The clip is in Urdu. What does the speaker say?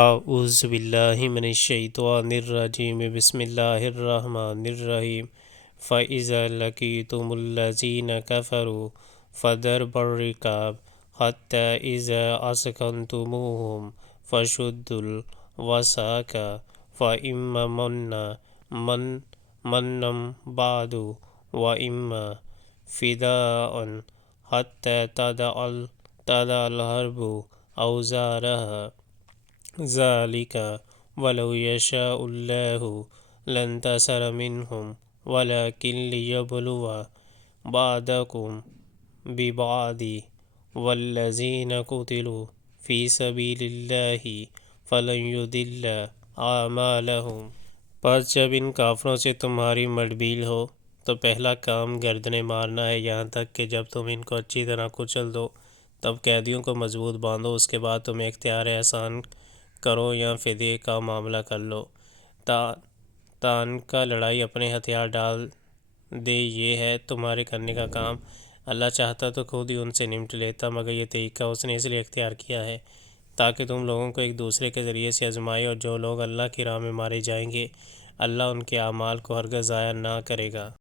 اعوذ باللہ من الشیطان الرجیم بسم اللہ الرحمن الرحیم فَإِذَا لَقِيتُمُ الَّذِينَ كَفَرُوا فَضَرْبَ الرِّقَابِ حَتَّىٰ إِذَا أَثْخَنْتُمُوهُمْ فَشُدُّوا الْوَثَاقَ فَإِمَّا مَنًّا بَعْدُ وَإِمَّا فِدَاءً حَتَّىٰ تَضَعَ الْحَرْبُ أَوْزَارَهَا ذَلِكَ وَلَوْ يَشَاءُ اللَّهُ لَانتَصَرَ مِنْهُمْ وَلَٰكِن لِّيَبْلُوَ بَعْضَكُم بِبَعْضٍ وَالَّذِينَ قُتِلُوا فِي سَبِيلِ اللَّهِ فَلَن يُضِلَّ أَعْمَالَهُمْ۔ پس جب ان کافروں سے تمہاری مڈبیل ہو تو پہلا کام گردنیں مارنا ہے، یہاں تک کہ جب تم ان کو اچھی طرح کچل دو تب قیدیوں کو مضبوط باندھو، اس کے بعد تم اختیار احسان کرو یا فدیے کا معاملہ کر لو تان کا لڑائی اپنے ہتھیار ڈال دے۔ یہ ہے تمہارے کرنے کا کام۔ اللہ چاہتا تو خود ہی ان سے نمٹ لیتا، مگر یہ طریقہ اس نے اس لیے اختیار کیا ہے تاکہ تم لوگوں کو ایک دوسرے کے ذریعے سے آزمائے، اور جو لوگ اللہ کی راہ میں مارے جائیں گے اللہ ان کے اعمال کو ہرگز ضائع نہ کرے گا۔